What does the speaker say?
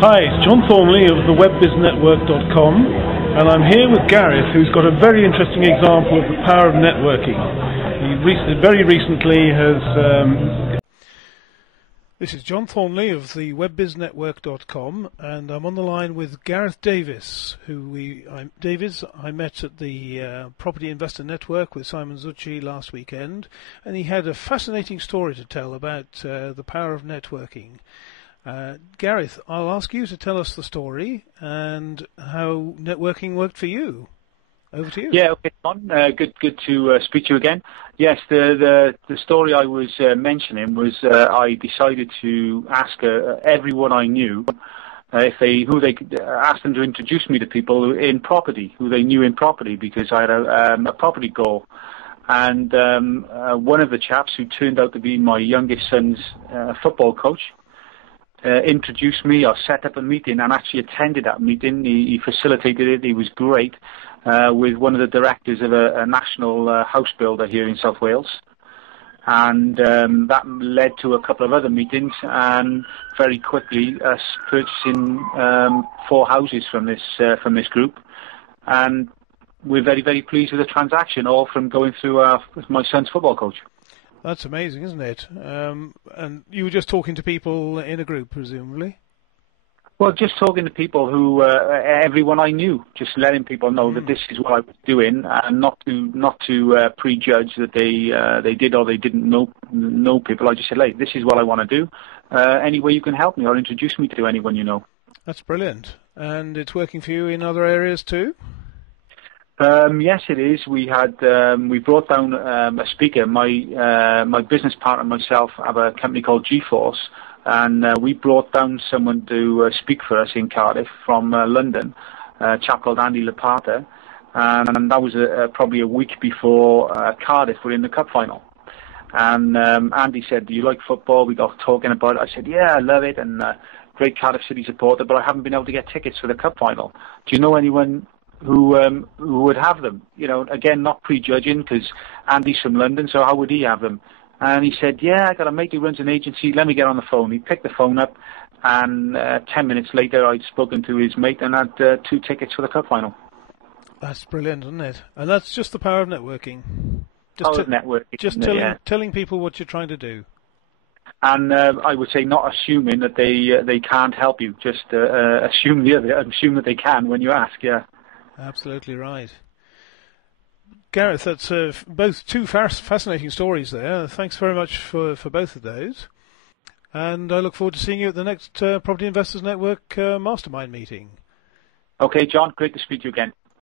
Hi, it's John Thornely of the webbiznetwork.com, and I'm here with Gareth, who's got a very interesting example of the power of networking. He very recently has... This is John Thornely of the webbiznetwork.com, and I'm on the line with Gareth Davies, I met at the Property Investor Network with Simon Zucchi last weekend, and he had a fascinating story to tell about the power of networking. Gareth, I'll ask you to tell us the story and how networking worked for you. Over to you. Yeah, okay, John. Good to speak to you again. Yes, the story I was mentioning was I decided to ask everyone I knew ask them to introduce me to people in property, who they knew in property, because I had a property goal. And one of the chaps who turned out to be my youngest son's football coach introduced me. I set up a meeting and actually attended that meeting. He facilitated it. He was great. With one of the directors of a national house builder here in South Wales. And that led to a couple of other meetings, and very quickly us purchasing 4 houses from this group. And we're very, very pleased with the transaction, all from going through my son's football coach. That's amazing, isn't it? And you were just talking to people in a group, presumably? Well, just talking to people who, everyone I knew, just letting people know that this is what I was doing, and not to prejudge that they did or they didn't know people. I just said, "Hey, this is what I want to do. Any way you can help me or introduce me to anyone you know." That's brilliant, and it's working for you in other areas too. Yes, it is. We brought down a speaker. My business partner and myself have a company called GeForce. And we brought down someone to speak for us in Cardiff from London, a chap called Andy Lapata, and that was probably a week before Cardiff were in the cup final. And Andy said, "Do you like football?" We got talking about it. I said, "Yeah, I love it, and great Cardiff City supporter, but I haven't been able to get tickets for the cup final. Do you know anyone who would have them?" You know, again, not prejudging, because Andy's from London, so how would he have them? And he said, "Yeah, I got a mate who runs an agency. Let me get on the phone." He picked the phone up, and 10 minutes later, I'd spoken to his mate and had 2 tickets for the cup final. That's brilliant, isn't it? And that's just the power of networking. Just telling people what you're trying to do. And I would say not assuming that they can't help you. Just assume that they can when you ask. Yeah. Absolutely right. Gareth, that's both 2 fascinating stories there. Thanks very much for both of those. And I look forward to seeing you at the next Property Investors Network Mastermind meeting. Okay, John, great to speak to you again.